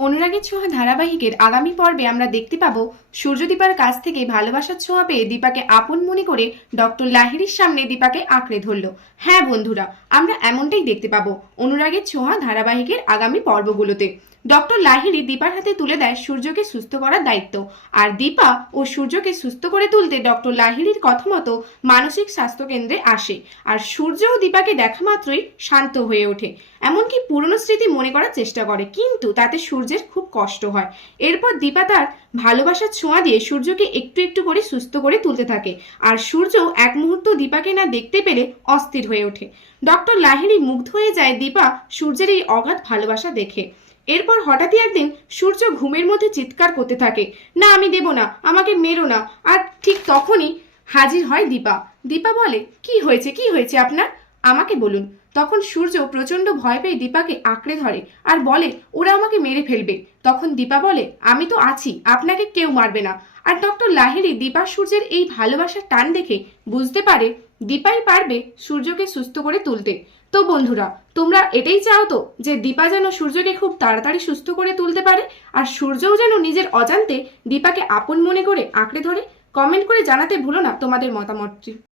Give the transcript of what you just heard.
অনুরাগের ছোঁয়া ধারাবাহিকের আগামী পর্বে আমরা দেখতে পাবো সূর্যদীপার কাছ থেকে ভালোবাসার ছোঁয়া পেয়ে দীপাকে আপন মনে করে ডক্টর লাহিরির সামনে দীপাকে আঁকড়ে ধরল। হ্যাঁ বন্ধুরা, আমরা এমনটাই দেখতে পাবো অনুরাগের ছোঁয়া ধারাবাহিকের আগামী পর্বগুলোতে। ডক্টর লাহিড়ি দীপার হাতে তুলে দেয় সূর্যকে সুস্থ করার দায়িত্ব। আর দীপা ও সূর্যকে সুস্থ করে তুলতে ডক্টর লাহিড়ির কথা মতো মানসিক স্বাস্থ্য কেন্দ্রে আসে। আর সূর্য ও দীপাকে দেখা মাত্রই শান্ত হয়ে ওঠে। এমনকি পুরনো স্মৃতি মনে করার চেষ্টা করে, কিন্তু তাতে সূর্যের খুব কষ্ট হয়। এরপর দীপা তার ভালোবাসার ছোঁয়া দিয়ে সূর্যকে একটু একটু করে সুস্থ করে তুলতে থাকে। আর সূর্য এক মুহূর্ত দীপাকে না দেখতে পেলে অস্থির হয়ে ওঠে। ডক্টর লাহিড়ি মুগ্ধ হয়ে যায় দীপা সূর্যের এই অগাধ ভালোবাসা দেখে। এরপর হঠাৎই একদিন সূর্য ঘুমের মধ্যে চিৎকার করতে থাকে, না, আমি দেব না, আমাকে মেরো না। আর ঠিক তখনই হাজির হয় দীপা। দীপা বলে, কি হয়েছে কি হয়েছে আপনার? আমাকে বলুন। তখন সূর্য প্রচণ্ড ভয় পেয়ে দীপাকে আঁকড়ে ধরে আর বলে, ওরা আমাকে মেরে ফেলবে। তখন দীপা বলে, আমি তো আছি, আপনাকে কেউ মারবে না। আর ডক্টর লাহিড়ি দীপা সূর্যের এই ভালোবাসার টান দেখে বুঝতে পারে দীপাই পারবে সূর্যকে সুস্থ করে তুলতে। তো বন্ধুরা, তোমরা এটাই চাও তো যে দীপা যেন সূর্যকে খুব তাড়াতাড়ি সুস্থ করে তুলতে পারে আর সূর্যও যেন নিজের অজান্তে দীপাকে আপন মনে করে আঁকড়ে ধরে। কমেন্ট করে জানাতে ভুলো না তোমাদের মতামতটি।